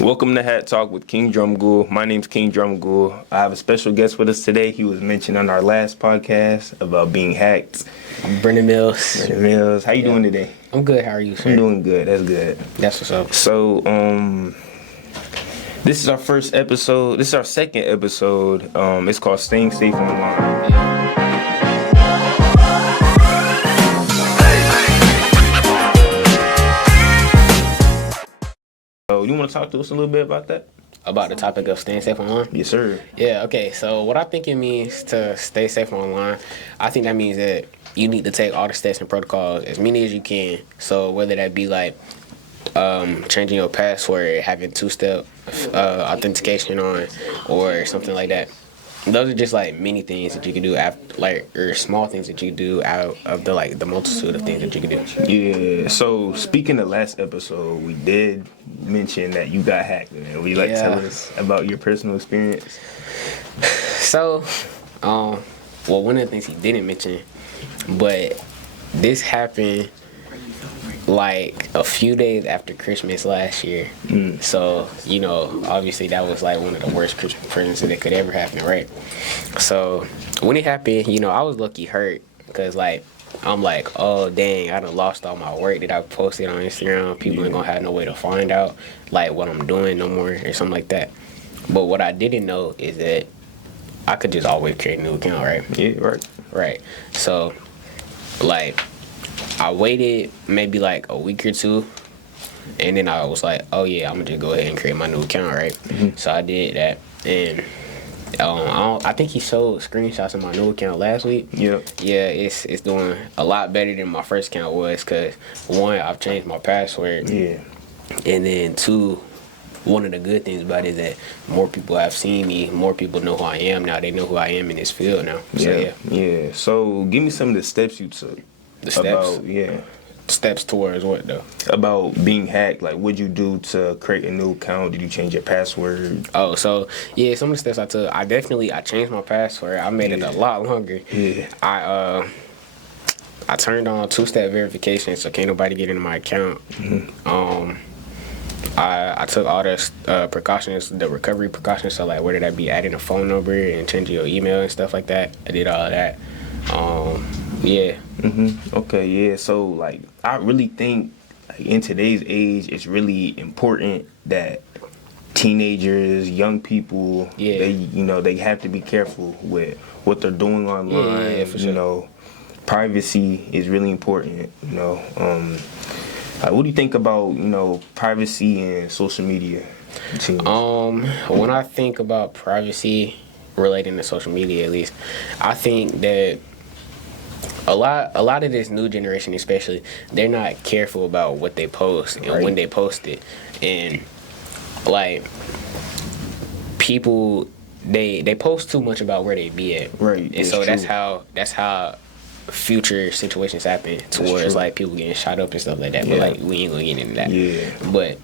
Welcome to Hat Talk with King Drumgoole. My name's King Drumgoole. I have a special guest with us today. He was mentioned on our last podcast about being hacked. I'm Brendan Mills. Brendan Mills. How you doing today? I'm good. How are you, sir? I'm doing good. That's good. That's what's up. So, this is our first episode. This is our second episode. It's called Staying Safe Online. So, you want to talk to us a little bit about that? About the topic of staying safe online? Yes, sir. Yeah, okay. So what I think it means to stay safe online, I think that means that you need to take all the steps and protocols, as many as you can. So whether that be like changing your password, having two-step authentication on, or something like that. Those are just like many things that you can do or small things that you do out of the multitude of things that you can do. Yeah. So speaking of last episode, we did mention that you got hacked. Man. Would you like to tell us about your personal experience? So, well, one of the things he didn't mention, but this happened like a few days after Christmas last year. So, obviously that was like one of the worst Christmas presents that could ever happen, right? So when it happened, I was lucky hurt because I'm like, oh dang, I done lost all my work that I posted on Instagram. People ain't gonna have no way to find out like what I'm doing no more or something like that. But what I didn't know is that I could just always create a new account, right? Yeah, right. Right. So I waited maybe like a week or two, and then I was like, oh yeah, I'm gonna just go ahead and create my new account, right? Mm-hmm. So I did that, and I think he showed screenshots of my new account last week. Yep. Yeah, it's doing a lot better than my first account was, because one, I've changed my password. Yeah. And then two, one of the good things about it is that more people have seen me, more people know who I am now. They know who I am in this field now. So, yeah. So give me some of the steps you took. The steps? Steps towards what, though? About being hacked. Like, what'd you do to create a new account? Did you change your password? Oh, so, yeah, some of the steps I took, I changed my password. I made it a lot longer. Yeah. I turned on two-step verification, so can't nobody get into my account. Mm-hmm. I took all the precautions, the recovery precautions, so like whether that be adding a phone number and changing your email and stuff like that. I did all of that. Yeah. Okay, yeah. So I really think in today's age, it's really important that teenagers, young people, they have to be careful with what they're doing online. Yeah, for sure. Privacy is really important. What do you think about privacy and social media? When I think about privacy relating to social media, at least, I think that a lot of this new generation, especially, they're not careful about what they post and when they post it, and people they post too much about where they be at, right? And so that's how future situations happen towards people getting shot up and stuff like that. But we ain't gonna get into that. Yeah. But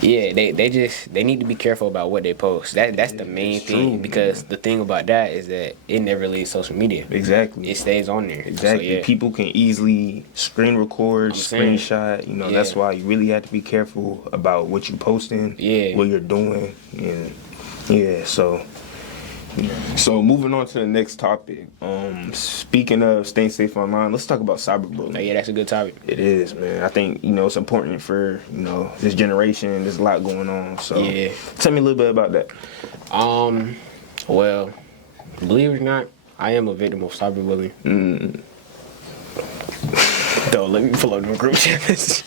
yeah, they need to be careful about what they post. That's the main thing, because the thing about that is that it never leaves social media. Exactly. It stays on there. Exactly. So, people can easily screen record, screenshot. That's why you really have to be careful about what you're posting, what you're doing, and So moving on to the next topic. Speaking of staying safe online, let's talk about cyberbullying. Oh, yeah, that's a good topic. It is, man. I think it's important for this generation. There's a lot going on. So tell me a little bit about that. Well, believe it or not, I am a victim of cyberbullying. Though, let me pull up the group chat message.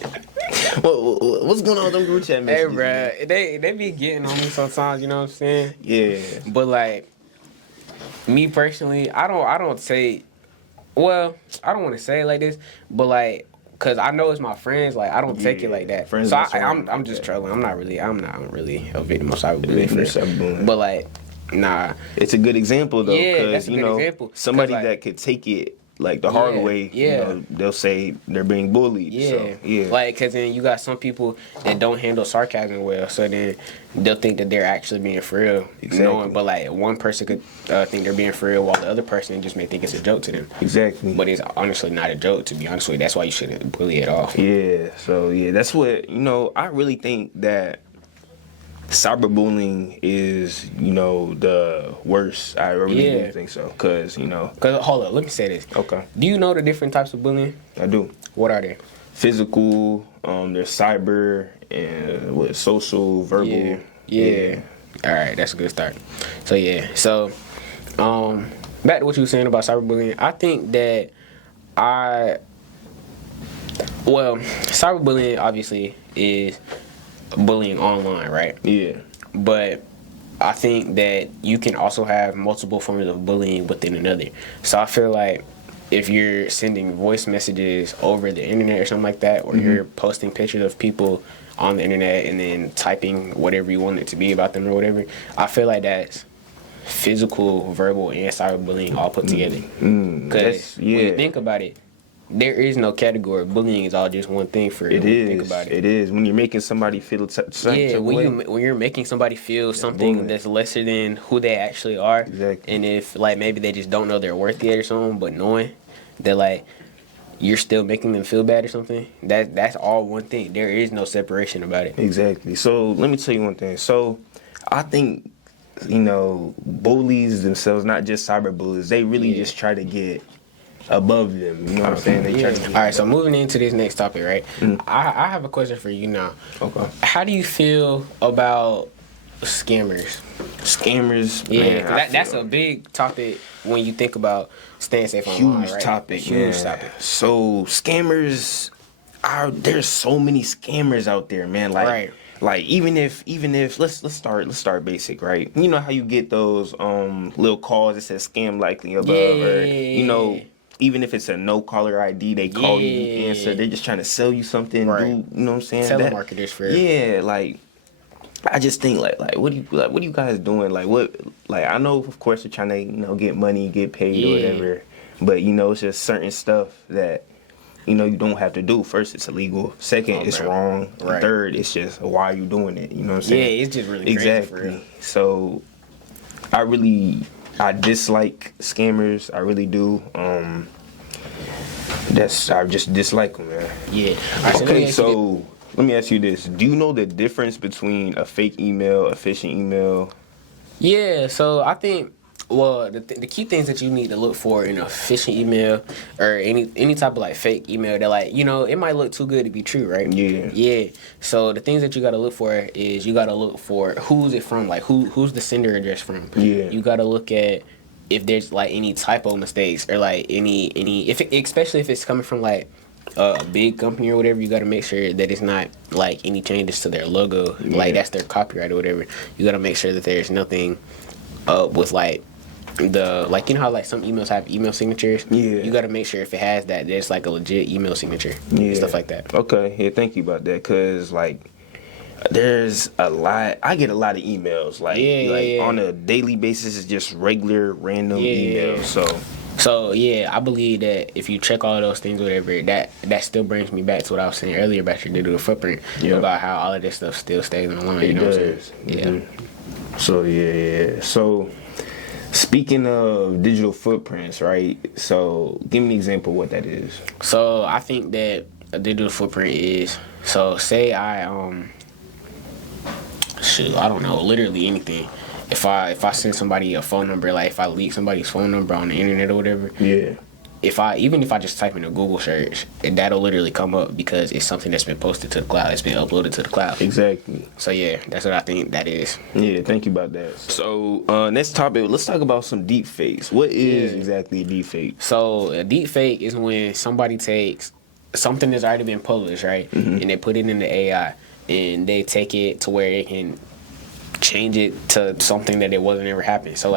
What's going on with them group chat messages? Hey, bruh, they be getting on me sometimes. You know what I'm saying? Yeah. But me personally, I don't say. Well, I don't want to say it like this, but cause I know it's my friends. I don't take it like that. Friends so I'm just trolling. I'm not really a victim of cyberbullying. But nah. It's a good example though. Yeah, that's a good example. Somebody that could take it the hard way, they'll say they're being bullied. Yeah. So, cause then you got some people that don't handle sarcasm well, so then they'll think that they're actually being for real. Exactly. But one person could think they're being for real, while the other person just may think it's a joke to them. Exactly. But it's honestly not a joke, to be honest with you. That's why you shouldn't bully at all. Yeah. So that's what I really think that cyberbullying is, the worst. I really do think so. Because, hold up, let me say this. Okay. Do you know the different types of bullying? I do. What are they? Physical, there's cyber, and social, verbal. Yeah. All right, that's a good start. So, back to what you were saying about cyberbullying. I think that cyberbullying obviously is bullying online, right? Yeah. But I think that you can also have multiple forms of bullying within another. So I feel like if you're sending voice messages over the internet or something like that, or you're posting pictures of people on the internet and then typing whatever you want it to be about them or whatever, I feel like that's physical, verbal, and cyberbullying all put together. Because when you think about it, there is no category. Bullying is all just one thing for you. Think about it. It is. When you're making somebody feel when you're making somebody feel something that's lesser than who they actually are. Exactly. And if maybe they just don't know their worth yet or something, but knowing that you're still making them feel bad or something, that's all one thing. There is no separation about it. Exactly. So let me tell you one thing. So I think bullies themselves, not just cyberbullies, they really just try to get above them. You know what I'm saying? They try to get All right, so moving into this next topic, right? I have a question for you now. Okay. How do you feel about scammers? Man, that's a big topic when you think about staying safe online, right? Huge topic. So scammers there's so many scammers out there, man. Like even if let's start basic, right? You know how you get those little calls that says scam likely above, or even if it's a no caller ID, they call you, you answer. They're just trying to sell you something. Right. You know what I'm saying? Telemarketers for I just think what are you guys doing? I know of course they're trying to get money, get paid or whatever, but it's just certain stuff that you don't have to do. First, it's illegal. Second, it's wrong. Right. Third, it's just why are you doing it? You know what I'm saying? Yeah, it's just really crazy for real. So I dislike scammers. I really do. I just dislike them, man. Yeah. Okay, so let me ask you this: do you know the difference between a fake email, a phishing email? Yeah. So I think the key things that you need to look for in a phishing email or any type of fake email that it might look too good to be true, right? Yeah. So the things that you got to look for is you got to look for who's it from, who's the sender address from. Yeah. You got to look at if there's any typo mistakes or especially if it's coming from a big company or whatever. You got to make sure that it's not any changes to their logo, that's their copyright or whatever. You got to make sure that there's nothing with how some emails have email signatures. Yeah. You got to make sure if it has that, there's a legit email signature. And stuff like that. Okay. Yeah. Thank you about that. Cause there's a lot. I get a lot of emails. On a daily basis, it's just regular random emails. So I believe that if you check all those things, whatever, that still brings me back to what I was saying earlier about your digital footprint, about how all of this stuff still stays online. It you know does. What I'm saying? Mm-hmm. So So speaking of digital footprints, right? So give me an example of what that is. So I think that a digital footprint is say I don't know, literally anything. If I send somebody a phone number, if I leak somebody's phone number on the internet or whatever, even if I just type in a Google search, that'll literally come up because it's something that's been posted to the cloud. It's been uploaded to the cloud. Exactly. So yeah, that's what I think that is. Yeah, thank you about that. So next topic, let's talk about some deep fakes. What is exactly a deep fake? So a deep fake is when somebody takes something that's already been published, right, and they put it in the AI, and they take it to where it can change it to something that it wasn't ever happened. So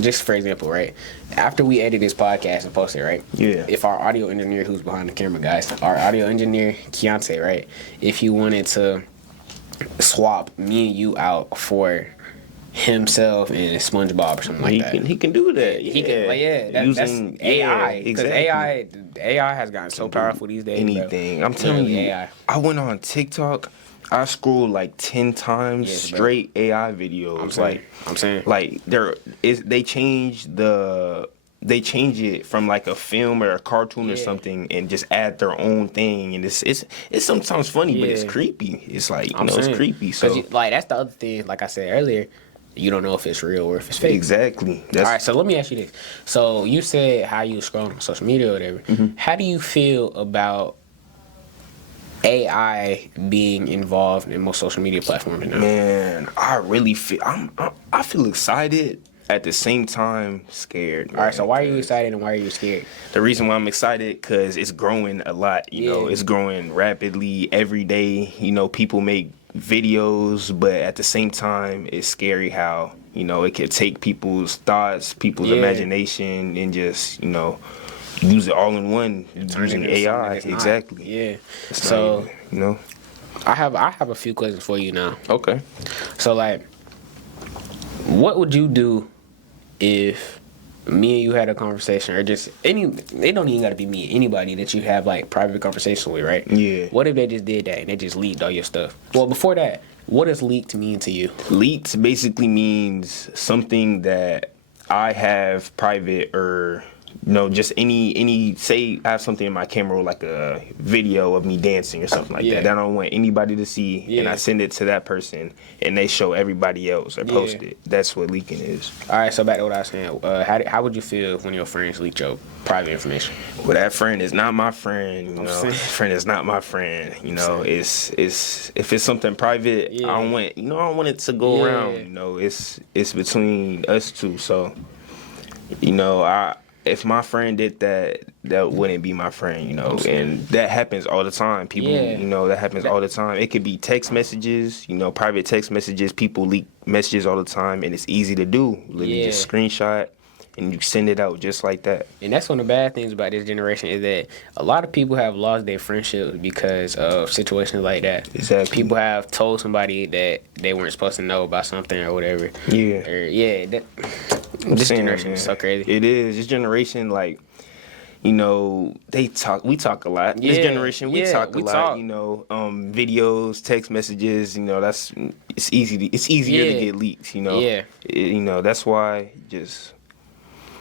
just for example, right, after we edit this podcast and post it, right, if our audio engineer who's behind the camera, guys, our audio engineer Keontae, right, if he wanted to swap me and you out for himself and SpongeBob or something like that, he can do that. He can, that's AI, because AI has gotten so powerful these days. Anything, bro. I'm telling you, AI. I went on TikTok. I scrolled 10 times straight AI videos. I'm saying they changed the they change it from like a film or a cartoon or something and just add their own thing, and it's sometimes funny, but it's creepy. It's like it's creepy. So like that's the other thing. Like I said earlier, you don't know if it's real or if it's fake. Exactly. All right, so let me ask you this. So you said how you scroll on social media or whatever. Mm-hmm. How do you feel about AI being involved in most social media platforms now? Man, I really feel I feel excited, at the same time scared. Man, all right, so why are you excited and why are you scared? The reason why I'm excited, because it's growing a lot. You know, it's growing rapidly every day. You know, people make videos, but at the same time, it's scary how, it could take people's thoughts, people's imagination, and just, use it all in one using AI. Exactly. Yeah. So, I have a few questions for you now. Okay. So, like, what would you do if me and you had a conversation, or just they don't even gotta be me, anybody that you have like private conversation with, right? Yeah. What if they just did that and they just leaked all your stuff? Well, before that, what does leaked mean to you? Leaked basically means something that I have private, or just any say I have something in my camera, like a video of me dancing or something like that I don't want anybody to see, and I send it to that person and they show everybody else or post it. That's what leaking is. All right, so back to what I was saying. How would you feel when your friends leaked your private information? Well, that friend is not my friend. Friend is not my friend. It's if it's something private, I don't want it to go around. It's between us two. So, if my friend did that, that wouldn't be my friend, and that happens all the time. People, that happens all the time. It could be text messages, private text messages. People leak messages all the time, and it's easy to do. Literally just screenshot and you send it out just like that. And that's one of the bad things about this generation, is that a lot of people have lost their friendships because of situations like that. Exactly. People have told somebody that they weren't supposed to know about something or whatever. Yeah. This generation is so crazy. It is. This generation, like, we talk a lot. This generation, we talk a lot. Videos, text messages, it's easier to get leaked, that's why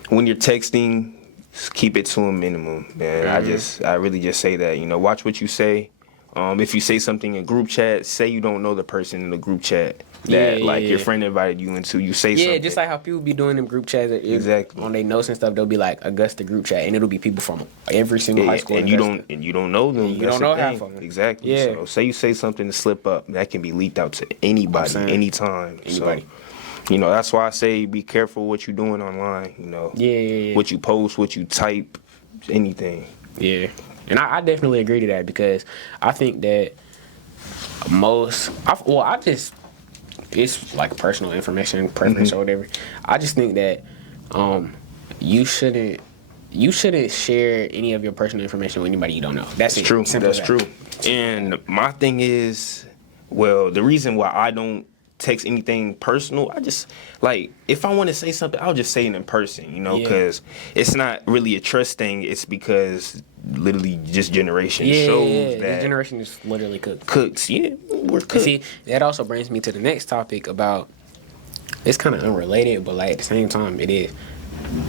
when you're texting, just keep it to a minimum, man. I really just say that, watch what you say. If you say something in group chat, say you don't know the person in the group chat that your friend invited you into, you say something. Yeah, just like how people be doing them group chats. Exactly. On their notes and stuff, they'll be like Augusta group chat, and it'll be people from every single high school. And you don't know them. You don't know half of them. Exactly. Yeah. So say you say something to slip up, that can be leaked out to anybody, anytime. Anybody. So, that's why I say be careful what you're doing online. What you post, what you type, anything. Yeah. And I definitely agree to that, because I think that it's like personal information, preference or whatever. I just think that you shouldn't share any of your personal information with anybody you don't know. That's true. That's true. And my thing is, the reason why I don't text anything personal, I just, like, if I want to say something, I'll just say it in person, because it's not really a trust thing. It's because literally just generation shows that this generation is literally cooks. Yeah, we're cooked. See, that also brings me to the next topic about, it's kind of unrelated, but like at the same time it is.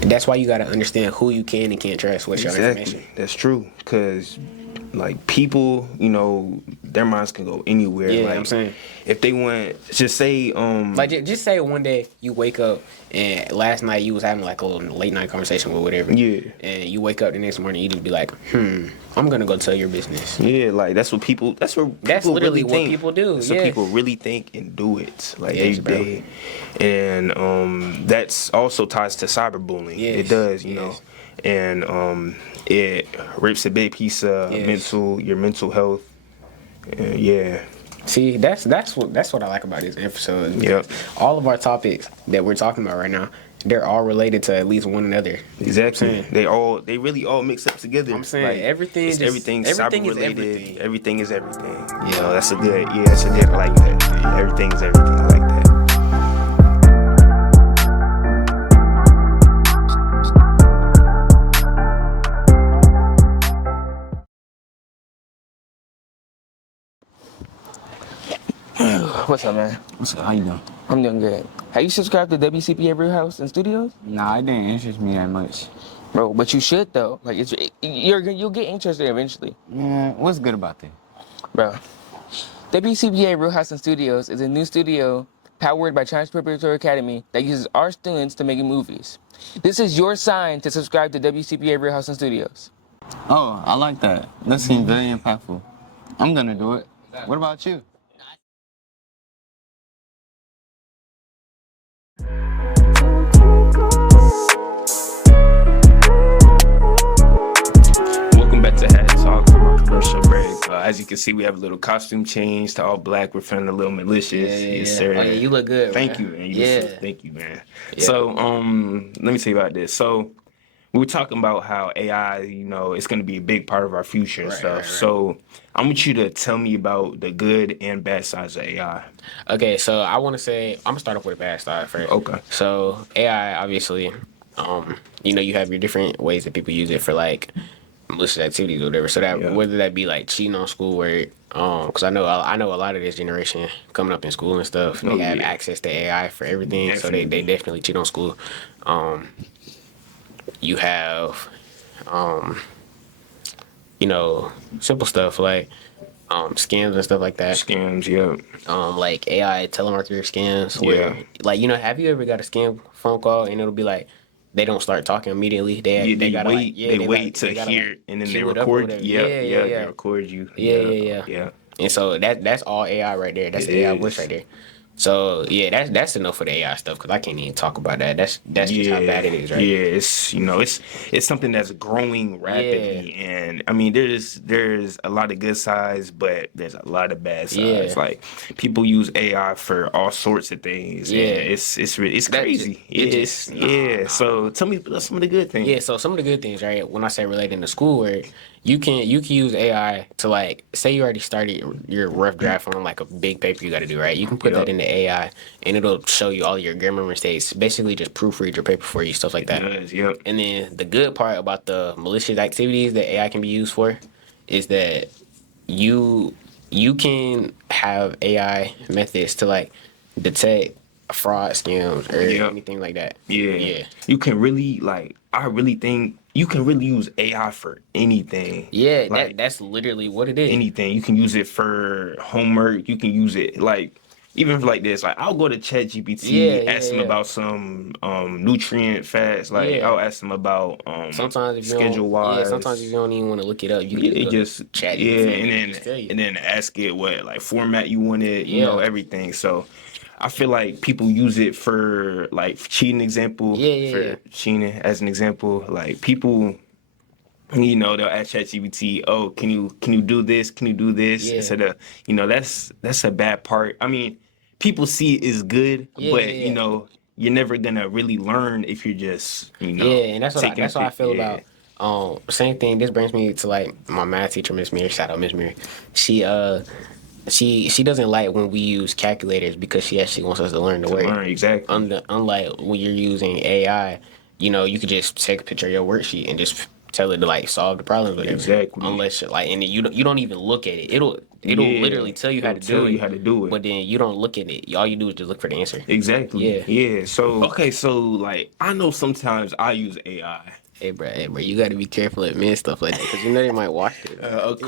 And that's why you got to understand who you can and can't trust with your information. That's true, because like people, their minds can go anywhere. Yeah, like, I'm saying, if they want, just say, just say one day you wake up and last night you was having like a little late night conversation with whatever. Yeah. And you wake up the next morning, you just be like, I'm gonna go tell your business. Yeah, like that's literally really what think. People do. That's what people really think and do it. Like every day. And that's also ties to cyberbullying. Yes. It does, you know. And it rips a big piece of your mental health. Yeah. See, that's what I like about this episode. Yep. All of our topics that we're talking about right now, they're all related to at least one another. Exactly. They really all mix up together. I'm saying, like, everything's cyber related. Everything. Everything is everything. You know, that's a good. I like that. Yeah, everything is everything. I like that. What's up, man? What's up? How you doing? I'm doing good. Have you subscribed to WCPA ReelHouse and Studios? Nah, it didn't interest me that much. Bro, but you should though. Like you'll get interested eventually. Yeah, what's good about that? Bro, WCPA ReelHouse and Studios is a new studio powered by China's Preparatory Academy that uses our students to make movies. This is your sign to subscribe to WCPA ReelHouse and Studios. Oh, I like that. That seems very impactful. I'm gonna do it. What about you? Welcome back to Hat Talk from our commercial break. As you can see, we have a little costume change to all black. We're feeling a little malicious. Yes, sir. Oh yeah, you look good. Thank bro. you, man. Thank you, man. Yeah. So, let me tell you about this. So, we were talking about how AI, it's going to be a big part of our future and stuff. Right. So, I want you to tell me about the good and bad sides of AI. Okay, so I want to say I'm gonna start off with the bad side first. Okay. So AI, obviously, you have your different ways that people use it for like malicious activities or whatever. So that whether that be like cheating on schoolwork, because I know a lot of this generation coming up in school and stuff, they have access to AI for everything, Definitely. so they definitely cheat on school. You have, simple stuff like scams and stuff like that. Scams, yeah. Like AI telemarketer scams. Where, like, have you ever got a scam phone call and it'll be like, they don't start talking immediately. They gotta wait. they wait to gotta, hear, and then they cue it up or record. whatever. They record you. Yeah. And so that's all AI right there. That's AI voice right there. So yeah, that's enough for the AI stuff because I can't even talk about that. That's just how bad it is, right? Yeah, it's something that's growing rapidly, and I mean there's a lot of good sides, but there's a lot of bad sides. Like people use AI for all sorts of things. Yeah, and it's crazy. So tell me about some of the good things. Yeah, so some of the good things, right? When I say relating to schoolwork, you can use AI to like say you already started your rough draft on like a big paper you got to do, right? You can put that into AI and it'll show you all your grammar mistakes. Basically, just proofread your paper for you, stuff like that. It does, yep. And then the good part about the malicious activities that AI can be used for is that you can have AI methods to like detect fraud scams or anything like that. Yeah. You can really I really think you can really use AI for anything. Yeah, that's literally what it is. Anything. You can use it for homework. You can use it even for like this. Like I'll go to ChatGPT, ask them about some nutrient facts. Like I'll ask them about sometimes if schedule wise. Yeah, sometimes if you don't even want to look it up, you can just chat. And then ask it what like format you want it. Everything. So I feel like people use it for like cheating example. For cheating as an example. Like people, they'll ask ChatGPT, oh, can you do this? Can you do this? Instead of, that's a bad part. I mean, people see it as good, but you're never gonna really learn if you're just, and that's what I feel about. Same thing. This brings me to like my math teacher, Miss Mary. Shout out, Miss Mary. She doesn't like when we use calculators because she actually wants us to learn the word. Exactly. Unlike when you're using AI, you could just take a picture of your worksheet and just tell it to like solve the problem. Exactly. Unless and you don't even look at it. It'll literally tell you how to do it. But then you don't look at it. All you do is just look for the answer. Exactly. Yeah. So like I know sometimes I use AI. Hey, bro, you got to be careful admitting stuff like that because they might watch it. Of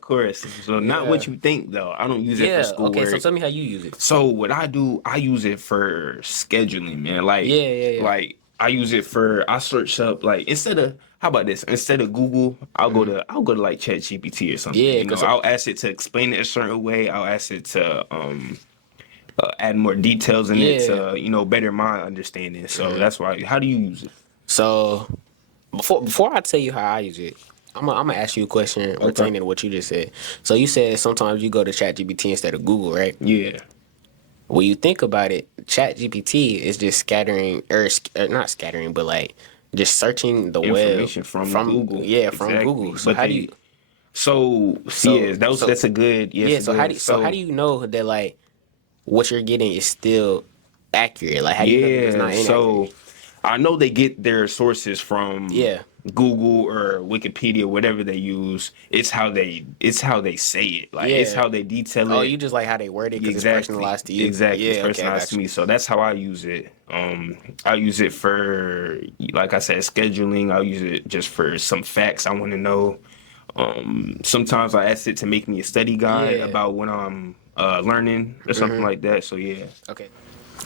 course. So not what you think, though. I don't use it for schoolwork. Okay, so tell me how you use it. So what I do, I use it for scheduling, man. Like, like I use it for, I search up, like, how about this? Instead of Google, I'll go to like ChatGPT or something. Yeah, I'll ask it to explain it a certain way. I'll ask it to, add more details in it to, better my understanding. So that's why, how do you use it? So before I tell you how I use it, I'm gonna ask you a question pertaining to what you just said. So you said sometimes you go to ChatGPT instead of Google, right? Yeah. When you think about it, ChatGPT is just scattering, or not scattering, but like just searching the information web from Google. Yeah, from Google. So how do you? That's a good. So how do you know that like what you're getting is still accurate? Like how do you know that it's not inaccurate? So I know they get their sources from Google or Wikipedia, whatever they use, it's how they say it. Like it's how they detail it. Oh, you just like how they word it because it's personalized to you. Exactly, Yeah, it's personalized to me. So that's how I use it. I use it for, like I said, scheduling. I'll use it just for some facts I want to know. Sometimes I ask it to make me a study guide about what I'm learning or something like that. So yeah. Okay.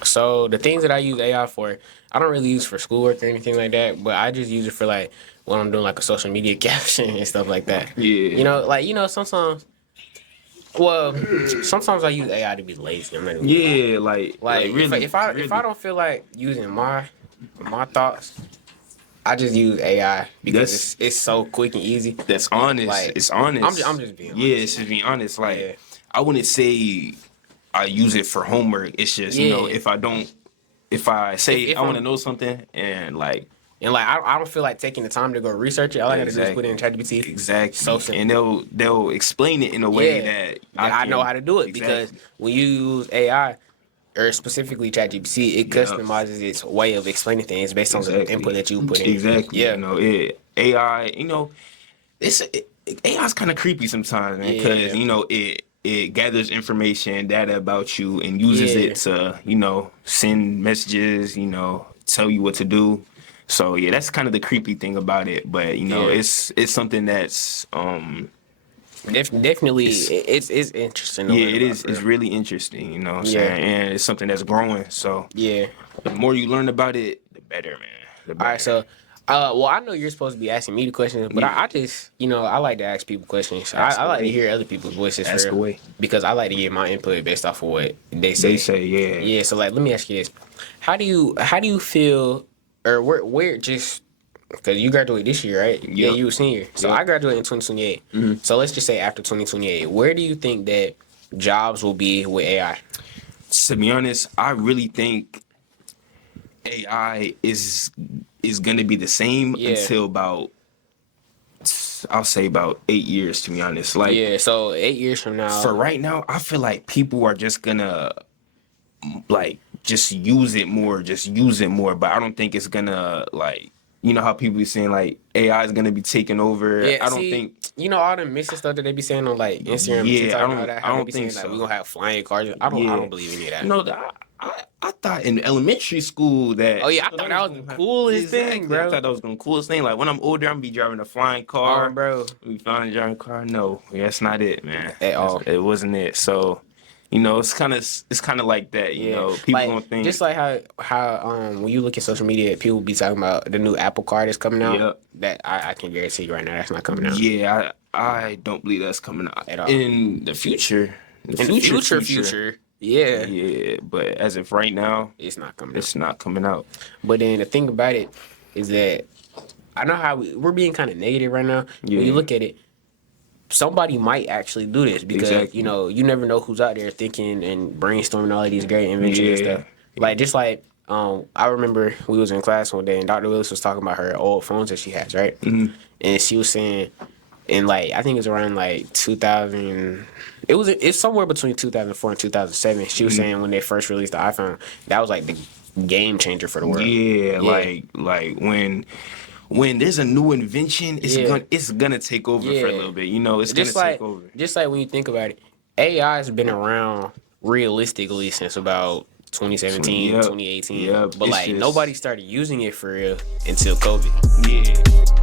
So the things that I use AI for, I don't really use for schoolwork or anything like that, but I just use it for like when I'm doing like a social media caption and stuff like that. Yeah. Sometimes. Well, sometimes I use AI to be lazy. I'm not even like really, if I don't feel like using my thoughts, I just use AI because it's so quick and easy. That's honest. Like, it's honest. I'm just being honest. Yeah, it's just being honest. Like I wouldn't say I use it for homework. It's just if I say I want to know something and like. And like I don't feel like taking the time to go research it. All I gotta do is put it in ChatGPT. Exactly. So simple. And they'll explain it in a way that I know how to do it because when you use AI or specifically ChatGPT, it customizes its way of explaining things based on the input that you put in. Exactly. Yeah. AI. AI's kind of creepy sometimes, man, because it gathers information, data about you, and uses it to send messages, tell you what to do. So yeah, that's kind of the creepy thing about it. But it's something that's definitely it's interesting. Yeah, it is. It's really interesting. You know what I'm saying? And it's something that's growing. So the more you learn about it, the better, man. The better. All right, so. Well, I know you're supposed to be asking me the questions, but I just, I like to ask people questions. I like to hear other people's voices. Ask away. Because I like to get my input based off of what they say. Yeah. So like, let me ask you this: How do you feel, or where just because you graduated this year, right? Yeah, you were senior. So I graduated in 2028. Mm-hmm. So let's just say after 2028, where do you think that jobs will be with AI? To be honest, I really think AI is going to be the same until about, I'll say about 8 years, to be honest. So 8 years from now. For right now, I feel like people are just gonna just use it more, but I don't think it's gonna how people be saying like AI is gonna be taking over. I don't think all the missing stuff that they be saying on like Instagram and TikTok and all that. I don't think so. Like, we gonna have flying cars. I don't believe any of that. I thought in elementary school that. Oh yeah, I thought that was the coolest thing, bro. I thought that was the coolest thing. Like when I'm older, I'm gonna be driving a flying car, bro. We finally driving a car. No, that's not it, man. At all. It wasn't it. So. It's kind of like that. People gonna think just like how when you look at social media, people be talking about the new Apple Car that's coming out. Yep. That I can guarantee you right now that's not coming out. Yeah, I don't believe that's coming out at all in the future. In the future. Yeah, but as of right now, it's not coming. It's not coming out. But then the thing about it is that I know how we're being kind of negative right now. Yeah. When you look at it. Somebody might actually do this because you never know who's out there thinking and brainstorming all of these great inventions and stuff. Like just like I remember we was in class one day and Dr. Willis was talking about her old phones that she has, right? Mm-hmm. And she was saying, and like I think it was around like 2000. It's somewhere between 2004 and 2007. She was saying when they first released the iPhone, that was like the game changer for the world. Yeah. like when there's a new invention, it's gonna take over for a little bit. It's just gonna take over. Just like when you think about it, AI has been around realistically since about 2017, 2018. But like nobody started using it for real until COVID. Yeah.